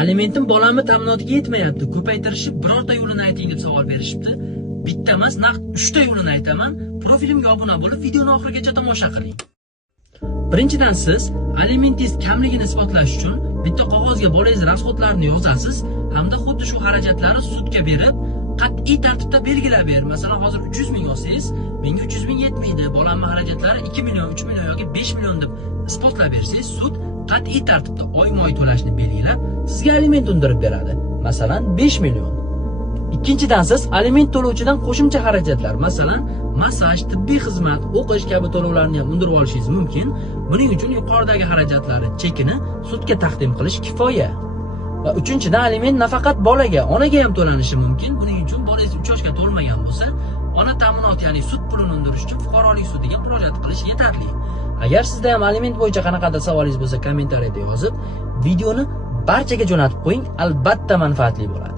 Alimentim bolamni ta'minotiga yetmayapti. Ko'paytirishib birorta yo'lini ayting deb savol berishibdi. Bitta emas, naq 3 ta yo'lini aytaman. Profilimga obuna bo'lib, videoni oxirigacha tomosha qiling. Birinchidan siz alimentingiz kamligini isbotlash uchun bitta qog'ozga bolangiz rasxodlarini yozasiz hamda xuddi shu xarajatlarni sudga berib, qat'iy tartibda belgilab ber. Masalan, hozir 300 ming olsangiz, menga 300 ming yetmaydi. Bolamning xarajatlari 2 million, 3 million yoki 5 million deb isbotlab bersangiz, sud qat'iy tartibda oyma-oy to'lashni belgilab, sizga aliment undirib beradi. Masalan, 5 million. Ikkinchidan siz aliment to'lovchidan qo'shimcha xarajatlar, masalan, massaj, tibbiy xizmat, o'qish kabi to'lovlarni ham undirib olishingiz mumkin. Buning uchun yuqoridagi xarajatlarni chekini sudga taqdim qilish kifoya. Va uchinchidan aliment nafaqat bolaga, onaga ham to'lanishi mumkin. Buning uchun bolangiz 3 yoshga to'lmagan bo'lsa, ona ta'minoti, ya'ni sud pulini undirish uchun fuqarolik sudiga murojaat qilish yetarli. Agar sizda ham aliment bo'yicha qanaqadir savolingiz bo'lsa, kommentariyada yozib, videoni barchaga jo'natib qo'ying, albatta manfaatli bo'ladi.